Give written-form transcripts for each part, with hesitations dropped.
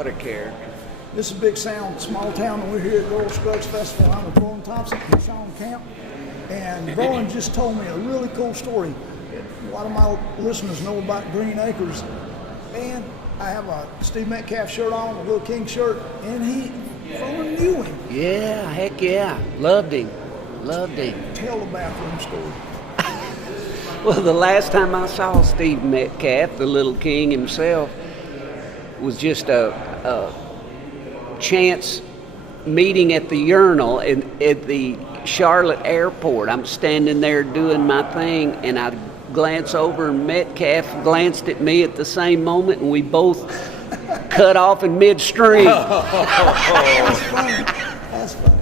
What a character. This is Big Sound, small town, and we're here at the Earl Scruggs Festival. I'm with Verlon Thompson and Shawn Camp. And Verlon just told me a really cool story. A lot of my listeners know about Green Acres. And I have a Steve Metcalf shirt on, a Little King shirt, and Verlon knew him. Yeah, heck yeah. Loved him. Tell the bathroom story. Well, the last time I saw Steve Metcalf, the Little King himself, was just a chance meeting at the urinal at the Charlotte airport. I'm standing there doing my thing, and I glance over, and Metcalf glanced at me at the same moment, and we both cut off in midstream. That's funny. That's funny.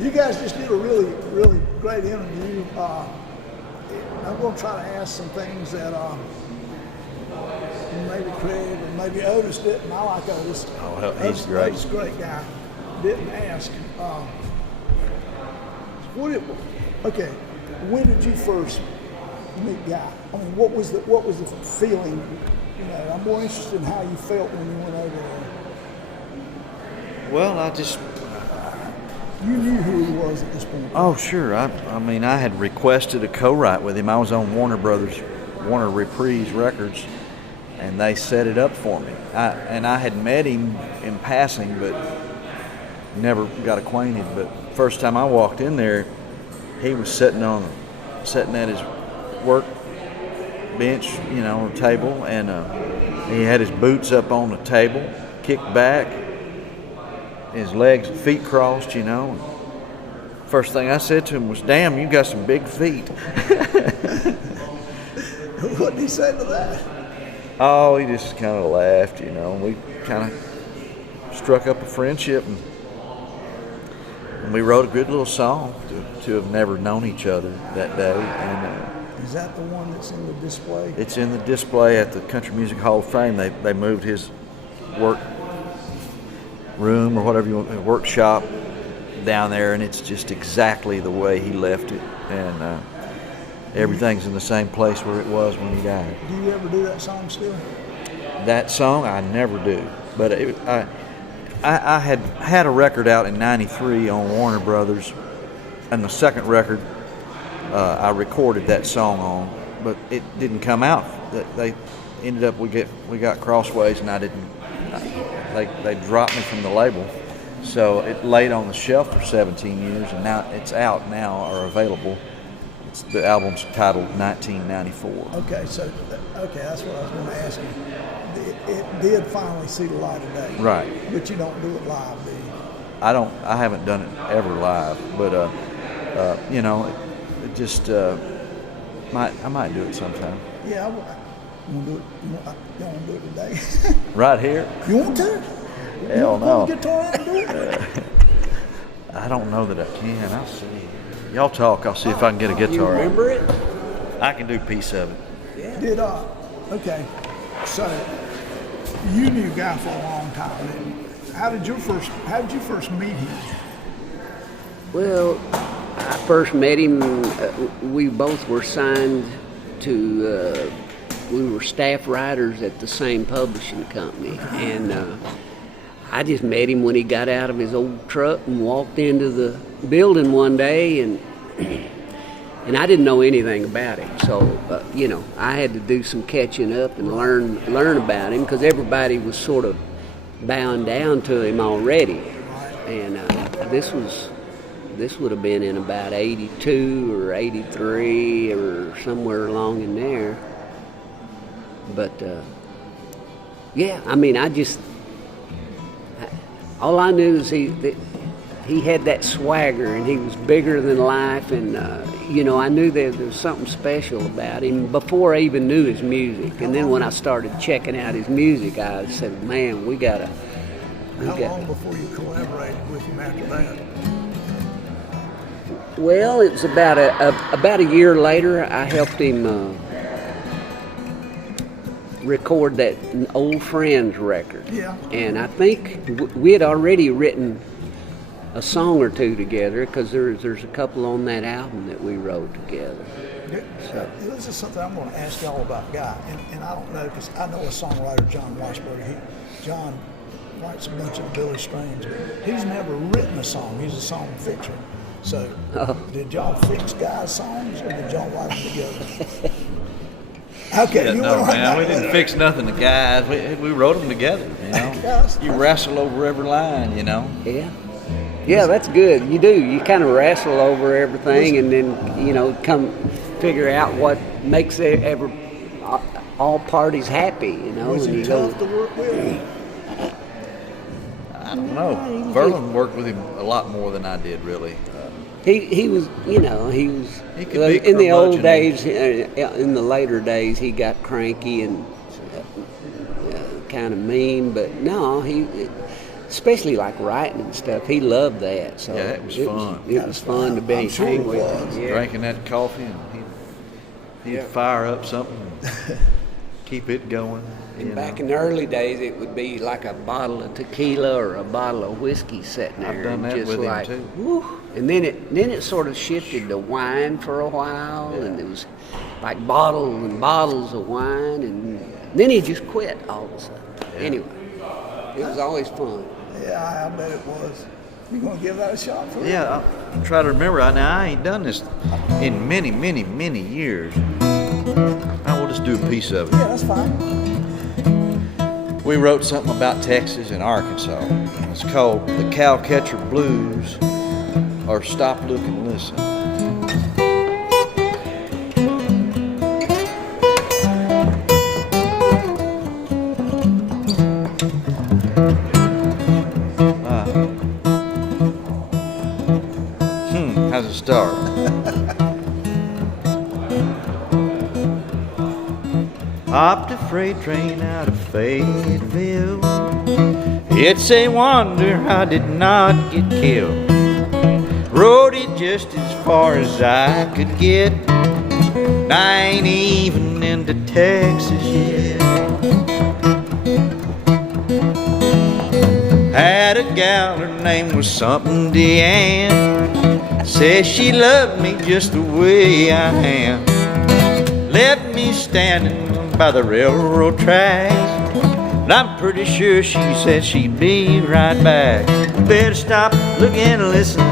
You guys just did a really, really great interview. I'm going to try to ask some things that maybe Craig or maybe Otis didn't. I like Otis. Oh, he's great. Otis is a great guy. Didn't ask. Okay, when did you first meet Guy? I mean, what was the feeling? You know, I'm more interested in how you felt when you went over there. Well, You knew who he was at this point. Oh, sure. I mean, I had requested a co-write with him. I was on Warner Reprise Records, and they set it up for me. I had met him in passing, but never got acquainted. But first time I walked in there, he was sitting at his work bench, you know, on the table, and he had his boots up on the table, kicked back, his feet crossed, you know. First thing I said to him was, "Damn, you got some big feet." What did he say to that? Oh, he just kind of laughed, you know. We kind of struck up a friendship, and we wrote a good little song to have never known each other that day. And is that the one that's in the display? It's in the display at the Country Music Hall of Fame. They moved his work room or whatever you want, workshop down there, and it's just exactly the way he left it, and everything's in the same place where it was when he died. Do you ever do that song still? That song I never do, but I had a record out in '93 on Warner Brothers, and the second record I recorded that song on, but it didn't come out. They ended up we got crossways, and I didn't. They dropped me from the label, so it laid on the shelf for 17 years, and now it's out now or available. The album's titled 1994. Okay, that's what I was going to ask you. It did finally see the light of day. Right. But you don't do it live, do you? I haven't done it ever live, but you know, it just I might do it sometime. Yeah, I want to do it. You want to do it today? Right here? You want to? Hell you no. Want to guitar out and do it? I don't know that I can. I'll see. Y'all talk. I'll see if I can get a guitar. You remember it? I can do a piece of it. Yeah. Okay. So you knew Guy for a long time, didn't you? How did you first meet him? Well, I first met him. We both were signed to. We were staff writers at the same publishing company, and I just met him when he got out of his old truck and walked into the building one day, and I didn't know anything about him, so you know, I had to do some catching up and learn about him, because everybody was sort of bowing down to him already, and this would have been in about 82 or 83 or somewhere along in there. But yeah, I mean, all I knew is he had that swagger, and he was bigger than life, and you know, I knew there was something special about him before I even knew his music. And then when I started checking out his music, I said, "Man, we gotta." How long before you collaborated with him after that? Well, it was about a year later. I helped him record that Old Friends record. Yeah. And I think we had already written a song or two together, because there's a couple on that album that we wrote together. So. This is something I'm going to ask y'all about Guy, and I don't know, because I know a songwriter, John Weisberg. John writes a bunch of Billy Strings. He's never written a song. He's a song fixer. So, did y'all fix guys' songs, or did y'all write them together? Okay, Yeah, you no, went man, we right didn't fix nothing to guys. We wrote them together, you know. You wrestle over every line, you know. Yeah, that's good. You do. You kind of wrestle over everything, and then come figure out what makes all parties happy. You know. Was and he you tough to work with? I don't know. Verlon worked with him a lot more than I did, really. He was, he was. He could be in the old curmudgeon-y. days, in the later days, he got cranky and kind of mean. But no, especially like writing and stuff, he loved that. So Yeah, it was fun. It was fun to be I'm sure hang it with. was. Yeah. Drinking that coffee, and he'd fire up something, and keep it going. And back in the early days, it would be like a bottle of tequila or a bottle of whiskey sitting there. I've done that just with him, like, too. Woo. And then it sort of shifted to wine for a while, and it was like bottles and bottles of wine, and then he just quit all of a sudden. Yeah. Anyway, it was always fun. Yeah, I bet it was. You gonna give that a shot for Yeah, I'm trying to remember. Now, I ain't done this in many, many, many years. I will just do a piece of it. Yeah, that's fine. We wrote something about Texas and Arkansas. It's called The Cowcatcher Blues, or Stop, Look, and Listen. How's it start? Hopped a freight train out of Fayetteville. It's a wonder I did not get killed. Rode it just as far as I could get. I ain't even into Texas yet. Had a gal, her name was something Deanne. Said she loved me just the way I am. Left me standing by the railroad tracks, and I'm pretty sure she said she'd be right back. You better stop, look and listen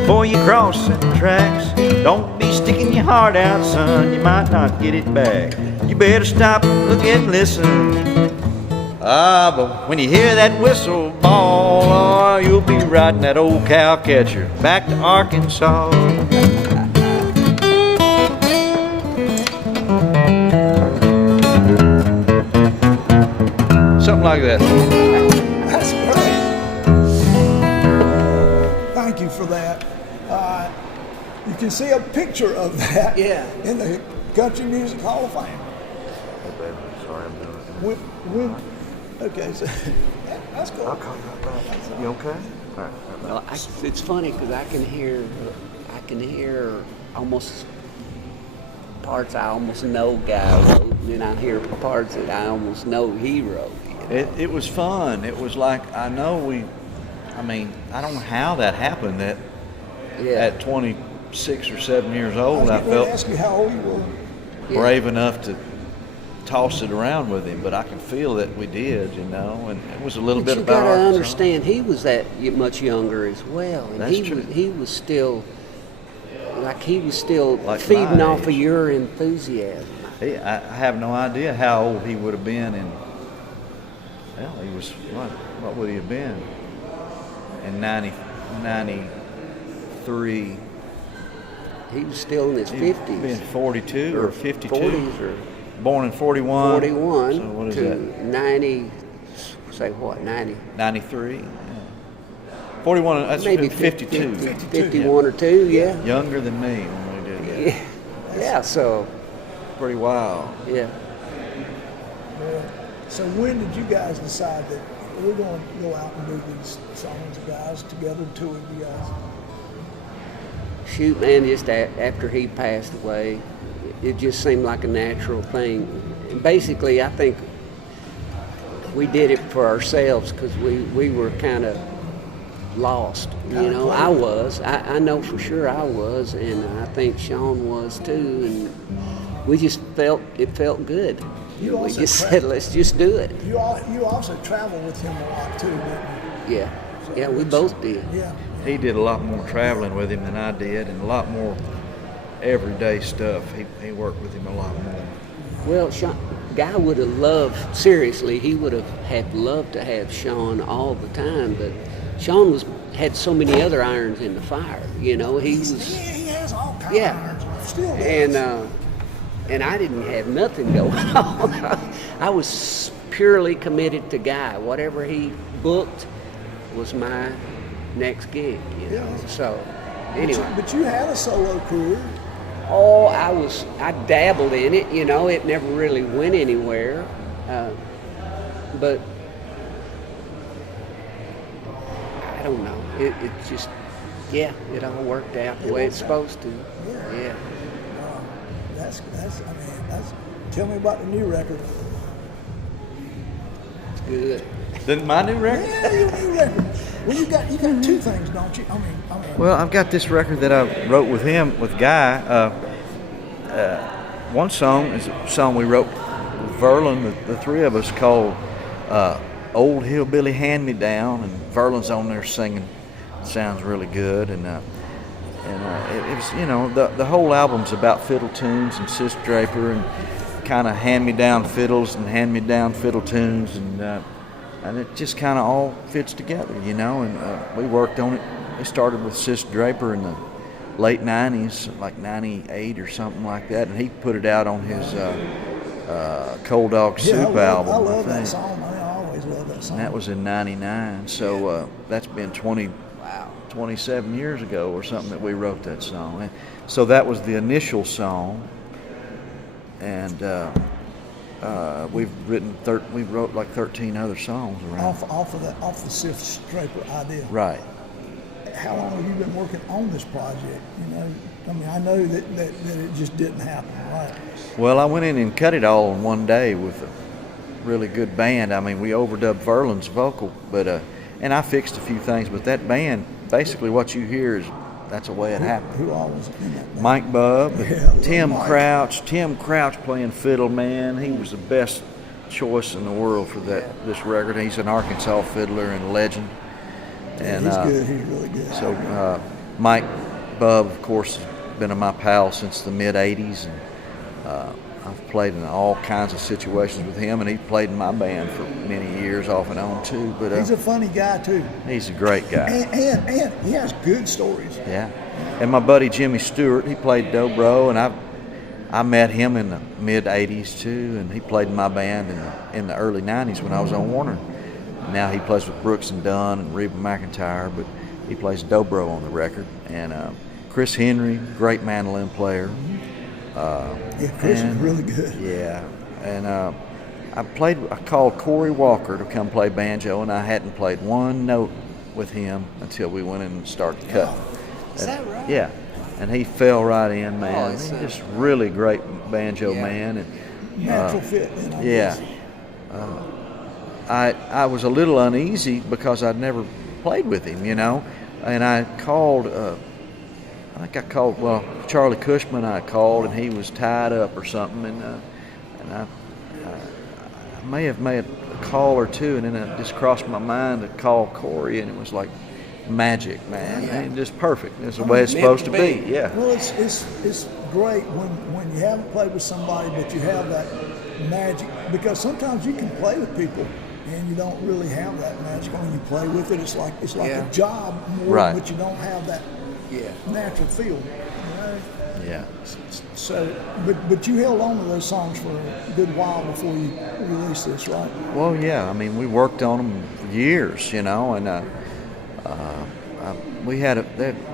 before you cross the tracks. Don't be sticking your heart out, son, you might not get it back. You better stop, look and listen. But when you hear that whistle bawl, oh, you'll be riding that old cowcatcher back to Arkansas. Something like that. That's great. Thank you for that. You can see a picture of that in the Country Music Hall of Fame. Hey, baby, sorry I'm doing it. Okay, so that's cool. I'll call you right back. You okay? All right. Well, it's funny because I can hear almost parts I almost know guy wrote, and then I hear parts that I almost know he wrote. It was fun. It was like, I don't know how that happened, that at 26 or 7 years old, I I felt ask you how old you were. brave enough to toss it around with him, but I can feel that we did, and it was a little bit you about gotta Arkansas. understand, he was that much younger as well, and That's true. he was still Like feeding my off of age. your enthusiasm. I have no idea how old he would have been he was, what would he have been? In 93. He was still in his He'd 50s. been 42 or 52. 40s or Born in 41. 41 So what is to that? 90, say what, 90? 93. Yeah. 41, that's Maybe 52. 51 or 2, yeah. Younger than me when we did that. Yeah, so, Pretty wild. yeah. So when did you guys decide that we're going to go out and do these songs, guys, together, two of you guys? Shoot, man, just after he passed away, it just seemed like a natural thing. And basically, I think we did it for ourselves because we were kind of lost. I was. I know for sure I was, and I think Shawn was too. And we just felt good. You we also just tra- said, let's just do it. You also travel with him a lot too, didn't you? Yeah, yeah, we both did. Yeah. He did a lot more traveling with him than I did, and a lot more everyday stuff. He worked with him a lot more. Well, Shawn, Guy would have loved, seriously, he would have had loved to have Shawn all the time, but Shawn had so many other irons in the fire, you know. He has all kinds yeah, of irons. Still does. and I didn't have nothing going on. I was purely committed to Guy. Whatever he booked was my next gig, you know. Yeah. So, anyway. But you had a solo career. Oh, I dabbled in it, you know. It never really went anywhere, but I don't know. It just, yeah, it all worked out the way it's supposed to. Yeah. Tell me about the new record. It's good. Then my new record? Yeah, your new record. Well, you got two things, don't you? I mean. Well, I've got this record that I wrote with him, with Guy. One song is a song we wrote with Verlon, the three of us, called Old Hillbilly Hand Me Down, and Verlon's on there singing. It sounds really good, and it was, you know, the whole album's about fiddle tunes and Sis Draper and kind of hand-me-down fiddles and hand-me-down fiddle tunes, and it just kind of all fits together, you know. And we worked on it. We started with Sis Draper in the late 90s, like 98 or something like that, and he put it out on his Cold Dog Soup album. I love that song, man. I always love that song. And that was in 99, so that's been 27 years ago or something that we wrote that song. And so that was the initial song, and we wrote like 13 other songs around. Off the Sis Draper idea. Right. How long have you been working on this project? You know, I mean, I know that it just didn't happen, right? Well, I went in and cut it all in one day with a really good band. I mean, we overdubbed Verlon's vocal, but and I fixed a few things. But that band, basically, what you hear that's the way it happened. Who all was in that band? Mike Bubb, Yeah, Tim Mike. Crouch. Tim Crouch playing fiddle, man. He was the best choice in the world for this record. He's an Arkansas fiddler and a legend. And he's good. He's really good. So Mike Bubb, of course, has been my pal since the mid-'80s, and I've played in all kinds of situations with him, and he played in my band for many years off and on too. But he's a funny guy too. He's a great guy. And he has good stories. Yeah. And my buddy Jimmy Stewart, he played dobro, and I met him in the mid-'80s too, and he played in my band in the early '90s when I was on Warner. Now he plays with Brooks and Dunn and Reba McEntire, but he plays dobro on the record. And Chris Henry, great mandolin player. Chris is really good. Yeah, and I called Corey Walker to come play banjo, and I hadn't played one note with him until we went in and started cutting. Is that right? Yeah, and he fell right in, man. He's He's just really great banjo man. And Natural fit. yeah. I was a little uneasy because I'd never played with him, you know, and I called, Charlie Cushman I called, and he was tied up or something, and I may have made a call or two, and then it just crossed my mind to call Corey, and it was like magic, man. Yeah. And just perfect. It's the way it's supposed to be. Yeah. Well, it's great when you haven't played with somebody, but you have that magic, because sometimes you can play with people and you don't really have that magic. When you play with it, it's like Yeah. a job more, Right. but you don't have that natural feel. You know? Yeah. So, but you held on to those songs for a good while before you released this, right? Well, yeah. I mean, we worked on them for years, you know, and we had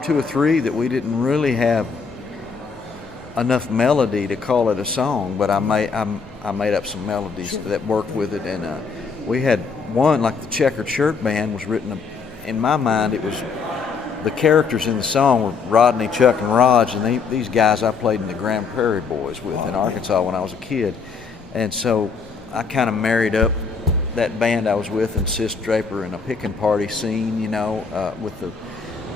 two or three that we didn't really have enough melody to call it a song, but I made up some melodies that worked with it, and we had one, like the Checkered Shirt Band was written, in my mind, it was the characters in the song were Rodney, Chuck, and Raj, and these guys I played in the Grand Prairie Boys with in Arkansas when I was a kid. And so I kind of married up that band I was with and Sis Draper in a picking party scene, you know,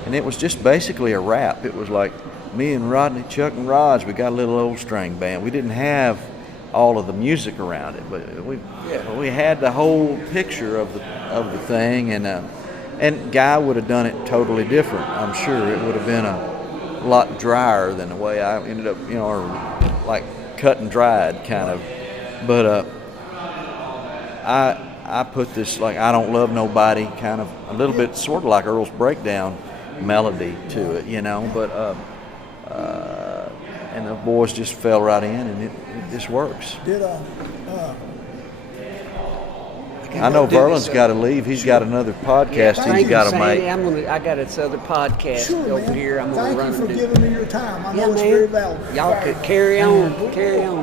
and it was just basically a rap. It was like me and Rodney, Chuck, and Raj, we got a little old string band. We didn't have all of the music around it. But we had the whole picture of the thing, and Guy would have done it totally different. I'm sure it would have been a lot drier than the way I ended up, or like cut and dried kind of. But I put this like I Don't Love Nobody kind of a little bit sort of like Earl's breakdown melody to it, but and the boys just fell right in, and it just works. I know Verlon's got to leave. He's got another podcast he's got to make. I got this other podcast over man. here. I'm going to run. Thank you for giving me your time. I know it's very valuable. Y'all could carry on.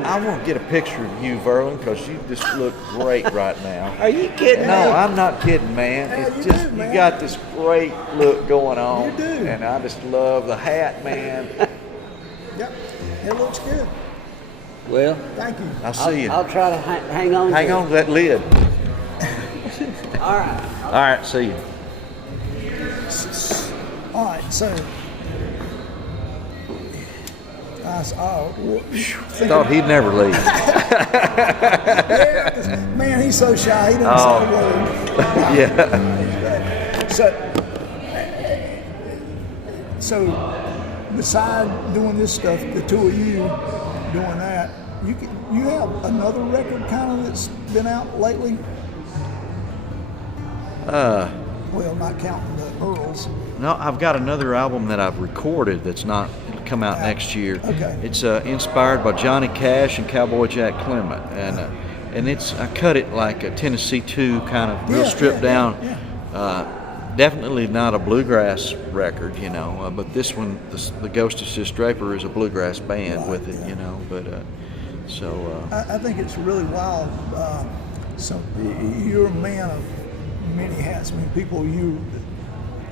I want to get a picture of you, Verlon, because you just look great right now. Are you kidding? No, I'm not kidding, man. It's just you got this great look going on. You do. And I just love the hat, man. Yep, it looks good. Well, thank you. I see you. I'll try to hang on. Hang on to that lid. All right. All right, see you. All right, so Thought he'd never leave. yeah, 'cause, man, he's so shy. He doesn't say a word. Yeah. So beside doing this stuff, the two of you doing that, you have another record kind of that's been out lately? Well, not counting the Earls. No, I've got another album that I've recorded that's not it'll come out next year. Okay. It's inspired by Johnny Cash and Cowboy Jack Clement, and I cut it like a Tennessee 2 kind of real stripped down. Yeah. Definitely not a bluegrass record, but this one, the Ghost of Sis Draper, is a bluegrass band with it, But I think it's really wild. So you're a man of many hats. I mean,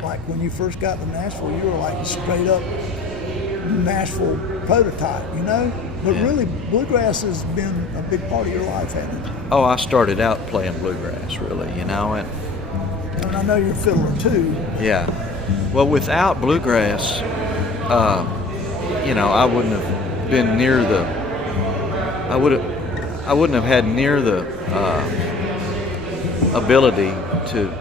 like when you first got to Nashville, you were like straight up Nashville prototype, But really, bluegrass has been a big part of your life, hasn't it? Oh, I started out playing bluegrass, really, and I know you're a fiddler too. Yeah. Well, without bluegrass, I wouldn't have been near the. I wouldn't have had near the ability to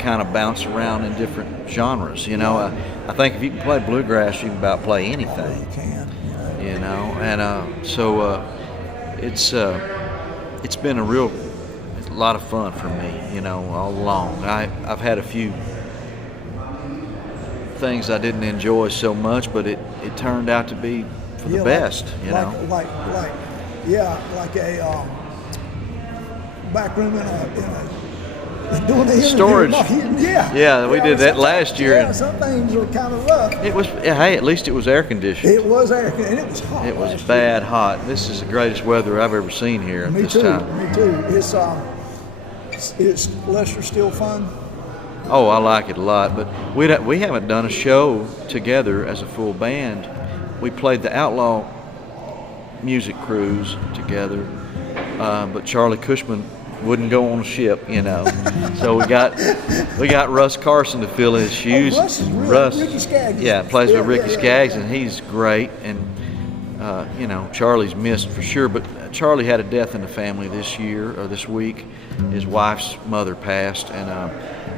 kind of bounce around in different genres. I think if you can play bluegrass, you can about play anything. Oh, you can. It's been a lot of fun for me, all along. I've had a few things I didn't enjoy so much, but it turned out to be for the best, Like a back room in a doing the storage. Yeah, we did that last year. Yeah, some things were kind of rough. It was. Hey, at least it was air conditioned. It was air conditioned, and it was hot. It was bad hot. This is the greatest weather I've ever seen here at this time. Me too. Is Lester still fun? Oh, I like it a lot, but we haven't done a show together as a full band. We played the Outlaw Music Cruise together, but Charlie Cushman wouldn't go on a ship, So we got Russ Carson to fill his shoes. Russ, Ricky Skaggs. Yeah, plays with Ricky Skaggs, and he's great. And Charlie's missed for sure. But Charlie had a death in the family this week. His wife's mother passed, and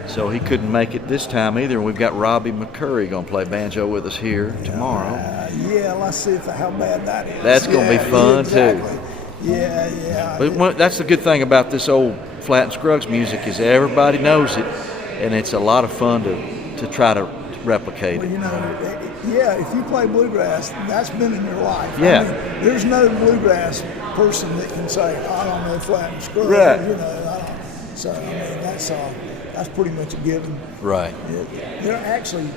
so he couldn't make it this time either. And we've got Robbie McCurry going to play banjo with us here tomorrow. Let's see how bad that is. That's going to be fun too. Yeah. But that's the good thing about this old Flat and Scruggs music is everybody knows it, and it's a lot of fun to try to replicate it. If you play bluegrass, that's been in your life. Yeah. There's no bluegrass person that can say, I don't know Flat and Scruggs. Right. So that's pretty much a given. Right. They're actually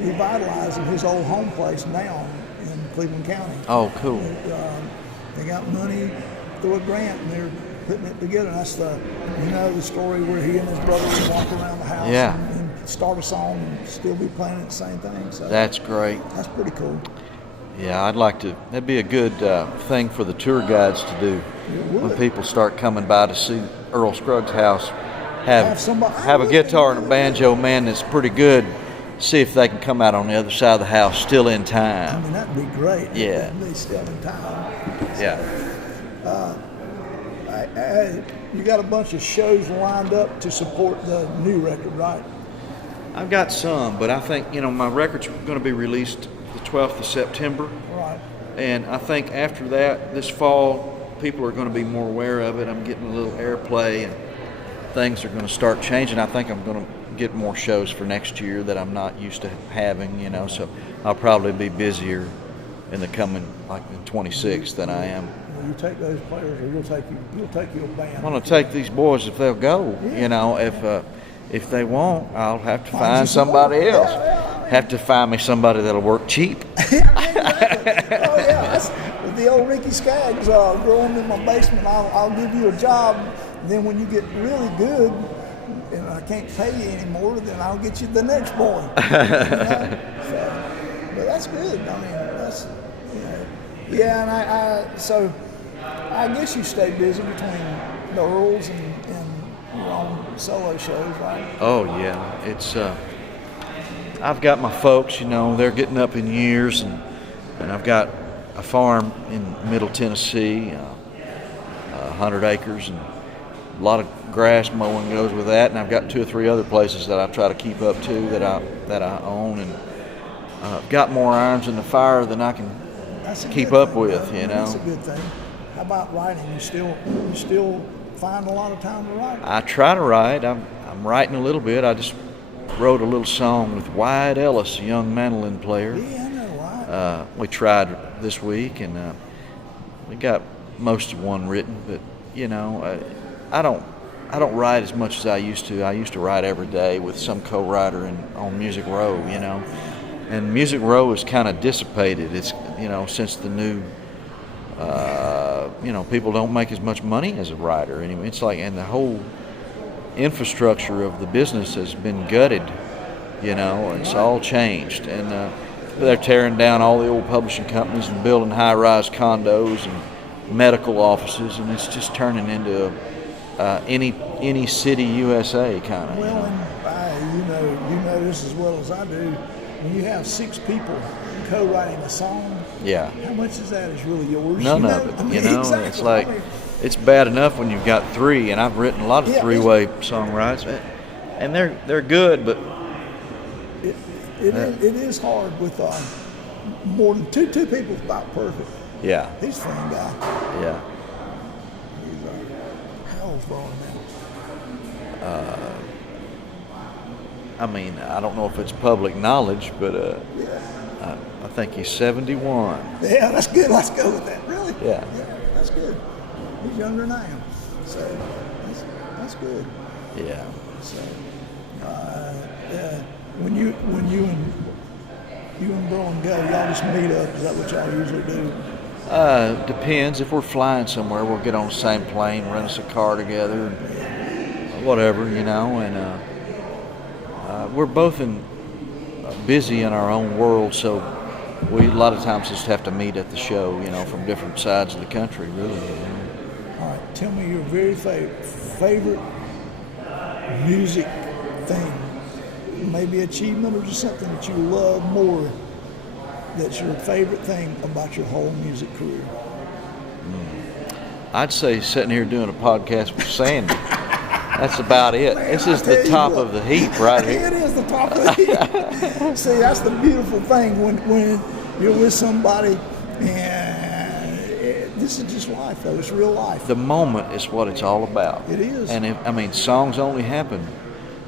revitalizing his old home place now in Cleveland County. Oh, cool. They got money through a grant, and they're putting it together. That's the story where he and his brother would walk around the house and start a song and still be playing it the same thing. So that's great. That's pretty cool. Yeah, I'd like to. That'd be a good thing for the tour guides to do when people start coming by to see Earl Scruggs' house. Have a guitar and a banjo man that's pretty good. see if they can come out on the other side of the house still in I time. mean, that'd be great. Yeah. They still in town. Yeah. You got a bunch of shows lined up to support the new record, right? I've got some, but I think, my record's going to be released the 12th of September. Right. And I think after that, this fall, people are going to be more aware of it. I'm getting a little airplay, and things are going to start changing. I think I'm going to get more shows for next year that I'm not used to having, so I'll probably be busier in the coming, like in 26 than I am. Will you take those players, or you'll take your band? I'm going to take these boys if they'll go. If they won't, I'll have to find somebody else. Have to find me somebody that'll work cheap. Exactly. Oh yeah, that's with the old Ricky Skaggs growing in my basement. I'll give you a job. Then when you get really good, and I can't pay you anymore, then I'll get you the next boy. But that's good. I mean, that's yeah. And so I guess you stay busy between the Earls and your own solo shows, right? Oh yeah, it's. I've got my folks, they're getting up in years, and I've got a farm in Middle Tennessee, 100 acres, and a lot of grass mowing goes with that. And I've got 2 or 3 other places that I try to keep up to that I own, and I've got more irons in the fire than I can keep up with. That's a good thing. How about writing? You still find a lot of time to write? I try to write. I'm writing a little bit. I just wrote a little song with Wyatt Ellis, a young mandolin player. Yeah, I know Wyatt. We tried this week, and we got most of one written. But I don't write as much as I used to. I used to write every day with some co-writer on Music Row. And Music Row is kind of dissipated. It's since the new. People don't make as much money as a writer anyway. It's like, and the whole infrastructure of the business has been gutted, it's all changed, and they're tearing down all the old publishing companies and building high-rise condos and medical offices, and it's just turning into any city USA kind of. Well, and you know this as well as I do. When you have 6 people co-writing a song, yeah, how much of that is really yours? None of it. Exactly. It's like. It's bad enough when you've got 3, and I've written a lot of three-way songwrites, and they're good, but it is hard with more than two people. Is about perfect. Yeah. He's a fun guy. Yeah. He's how old's Verlon now? I don't know if it's public knowledge, but I think he's 71. Yeah, that's good. Let's go with that. Really? Yeah. That's good. He's younger than I am, so that's good. Yeah. So, when you and Verlon go, y'all just meet up. Is that what y'all usually do? Depends. If we're flying somewhere, we'll get on the same plane, rent us a car together, and whatever, and we're both busy in our own world, so we a lot of times just have to meet at the show, from different sides of the country, really. All right, tell me your very favorite music thing, maybe achievement or just something that you love more, that's your favorite thing about your whole music career. I'd say sitting here doing a podcast with Sandy. That's about it. Man, this is the top of the heap right here. It is the top of the heap. See, that's the beautiful thing when you're with somebody and this is just life, though. It's real life. The moment is what it's all about. It is. And songs only happen.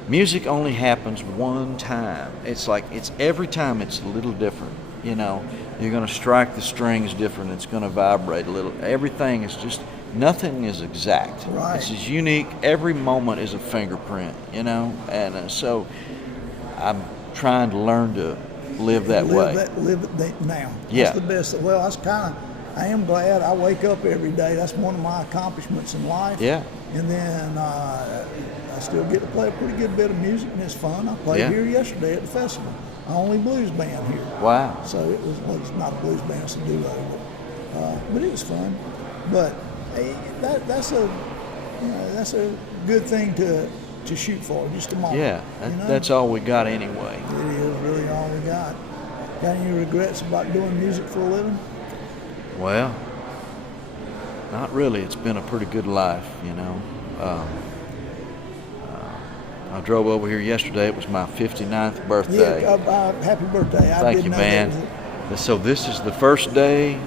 Music only happens one time. It's like every time it's a little different. You're going to strike the strings different. It's going to vibrate a little. Everything is just, nothing is exact. Right. It's just unique. Every moment is a fingerprint, And so I'm trying to learn to live that way. Live it now. Yeah. That's the best. Well, I am glad I wake up every day. That's one of my accomplishments in life. Yeah. And then I still get to play a pretty good bit of music, and it's fun. I played here yesterday at the festival. Only blues band here. Wow. So it's not a blues band, it's a duo, but it was fun. But that's a good thing to shoot for, just a moment. Yeah, that's all we got anyway. It is really. all we got. Got any regrets about doing music for a living? Well, not really. It's been a pretty good life, you know. I drove over here yesterday. It was my 59th birthday. Yeah, happy birthday. Thank you, man. So this is the first day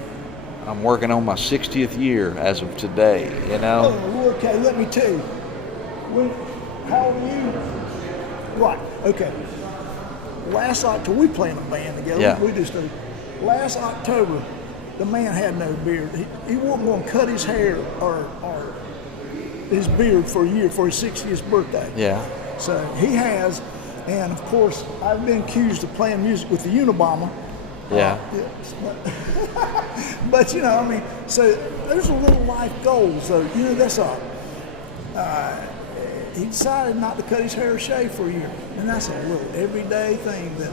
I'm working on my 60th year as of today, you know. Oh, okay, let me tell you. How old are you? Right, okay. Last October, we play in a band together. Yeah. We just do. Last October, the man had no beard. He wasn't going to cut his hair or his beard for a year for his 60th birthday. Yeah. So he has, and of course, I've been accused of playing music with the Unabomber. Yeah. But you know, I mean, so there's a little life goal. So you know, that's he decided not to cut his hair or shave for a year, and that's a little everyday thing that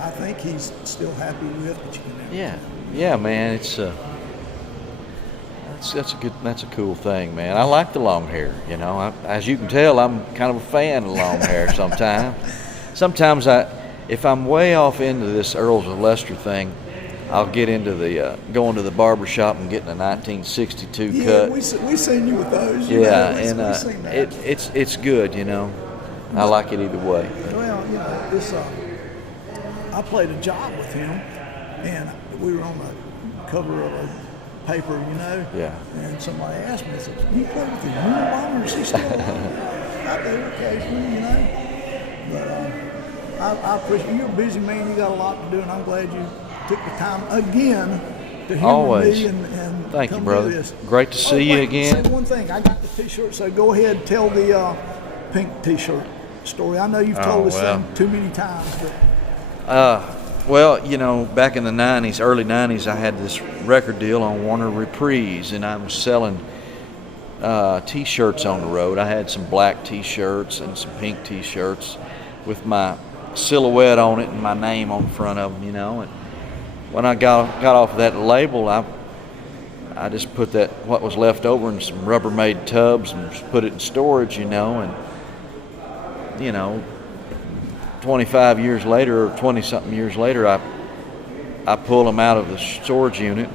I think he's still happy with. But you can never. Yeah, man. It's that's a cool thing, man. I like the long hair. You know, as you can tell, I'm kind of a fan of long hair. Sometimes if I'm way off into this Earl of Leicester thing, I'll get into the going to the barber shop and getting a 1962 cut. Yeah, we seen you with those. Yeah, we've seen that. it's good, you know. I like it either way. Well, you know, this I played a job with him, and we were on the cover of a paper, you know. Yeah. And somebody asked me, said, "You play with the Unabomber? Is he still alive?" I do occasionally, you know. But I appreciate you're a busy man. You got a lot to do, and I'm glad you took the time again to humor Always. me and Thank come you, brother. do this. Great to see you again. Say one thing. I got the T-shirt, so go ahead and tell the pink T-shirt story. I know you've told this thing too many times, but. Well, you know, back in the 90s, early 90s, I had this record deal on Warner Reprise, and I was selling T-shirts on the road. I had some black T-shirts and some pink T-shirts with my silhouette on it and my name on the front of them, you know. And when I got off of that label, I just put what was left over in some Rubbermaid tubs and just put it in storage, you know. And, you know, 25 years later or 20-something years later, I pull them out of the storage unit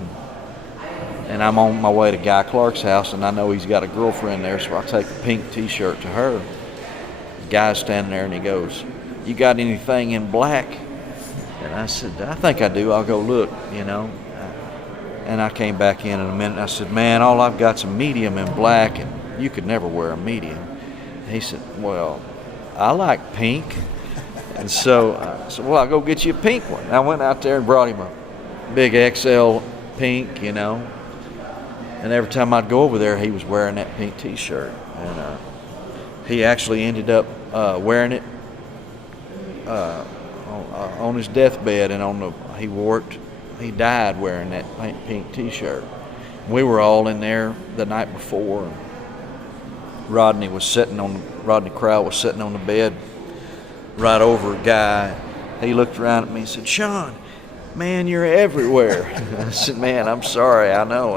and I'm on my way to Guy Clark's house, and I know he's got a girlfriend there, so I take a pink T-shirt to her. The guy's standing there and he goes, "You got anything in black?" And I said, "I think I do. I'll go look," you know. And I came back in a minute and I said, "Man, all I've got's a medium in black, and you could never wear a medium." And he said, "Well, I like pink." And so I said, "Well, I'll go get you a pink one." And I went out there and brought him a big XL pink, you know. And every time I'd go over there, he was wearing that pink T-shirt. And he actually ended up wearing it on his deathbed, and he wore it. He died wearing that pink T-shirt. We were all in there the night before. And Rodney Crowell was sitting on the bed right over a guy. He looked around at me and said, "Shawn, man, you're everywhere." I said, "Man, I'm sorry. I know.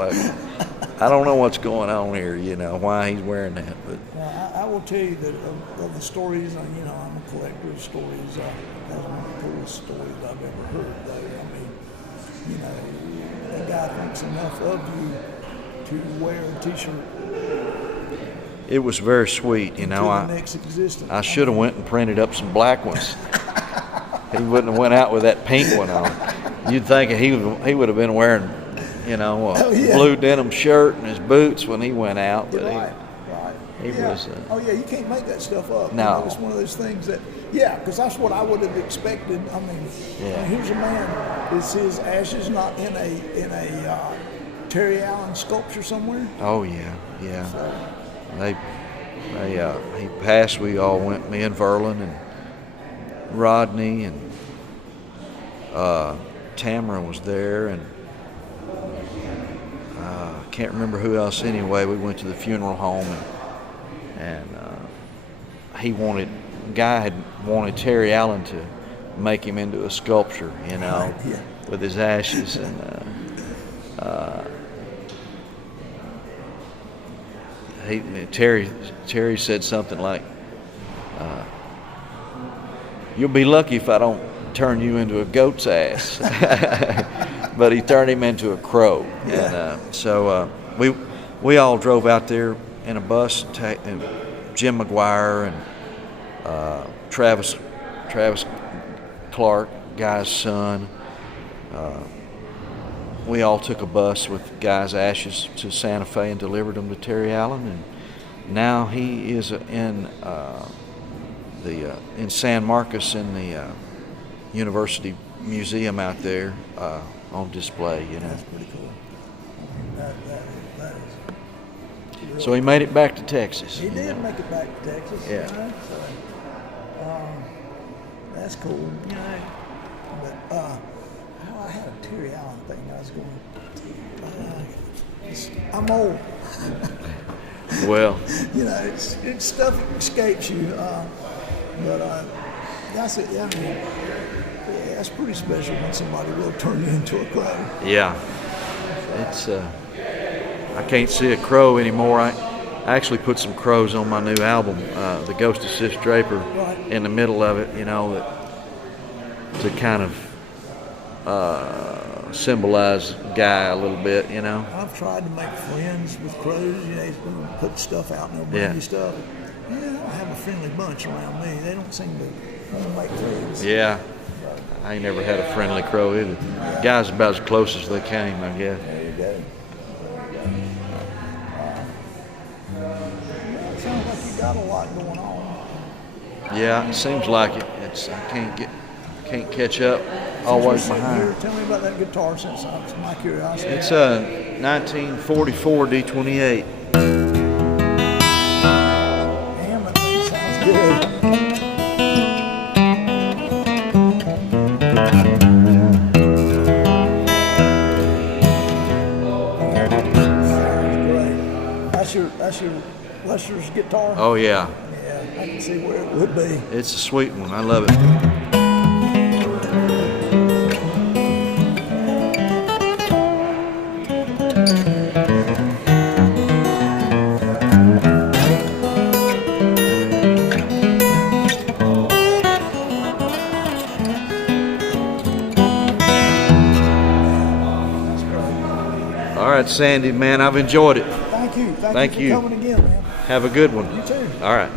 I don't know what's going on here, you know, why he's wearing that." But I will tell you that of the stories, you know, I'm a collector of stories. That's one of the coolest stories I've ever heard, though. I mean, you know, the guy thinks enough of you to wear a T-shirt. it was very sweet, you know. I should have went and printed up some black ones. He wouldn't have went out with that pink one on. You'd think he would have been wearing, you know, a blue denim shirt and his boots when he went out. But he was. Oh yeah, you can't make that stuff up. No, you know, it's one of those things that, because that's what I would have expected. I mean, here's a man. Is his ashes not in a Terry Allen sculpture somewhere? Oh yeah. So. He passed. We all went. Me and Verlon and Rodney and Tamara was there, and I can't remember who else. Anyway, we went to the funeral home, and Guy had wanted Terry Allen to make him into a sculpture, you know, with his ashes, and Terry said something like, "You'll be lucky if I don't turn you into a goat's ass. But he turned him into a crow. Yeah. And so we all drove out there in a bus, and Jim McGuire and Travis Clark, Guy's son. We all took a bus with Guy's ashes to Santa Fe and delivered them to Terry Allen, and now he is in San Marcos in the University Museum out there on display. You know. That's pretty cool. That is really So he made it back to Texas. He did make it back to Texas. Yeah. You know, so, that's cool. You know, but I had a Terry Allen thing I was going. I'm old. Well, You know, it's stuff that escapes you. But that's it. I mean, yeah, that's pretty special when somebody will turn you into a crow. yeah, it's I can't see a crow anymore. I actually put some crows on my new album, The Ghost of Sis Draper, Right. in the middle of it, you know, to kind of symbolize Guy a little bit, you know. I've tried to make friends with crows. You know, they put stuff out and they'll bring Yeah. you stuff. Yeah, I don't have a friendly bunch around me. They don't seem to want to make friends. Yeah, I ain't never had a friendly crow either. Guy's about as close as they came, I guess. There you go. It sounds like you got a lot going on. Yeah, it seems like it. I can't catch up. Always Since we're sitting behind. here, tell me about that guitar since it's my curiosity. It's a 1944 D28. Damn, that thing sounds good. Sounds great. That's your Lester's guitar? Oh yeah, Yeah, I can see where it would be. it's a sweet one. I love it. That's great. All right, Sandy, man, I've enjoyed it. Thank you. Thank for you. coming again, man. Have a good one. You too. All right.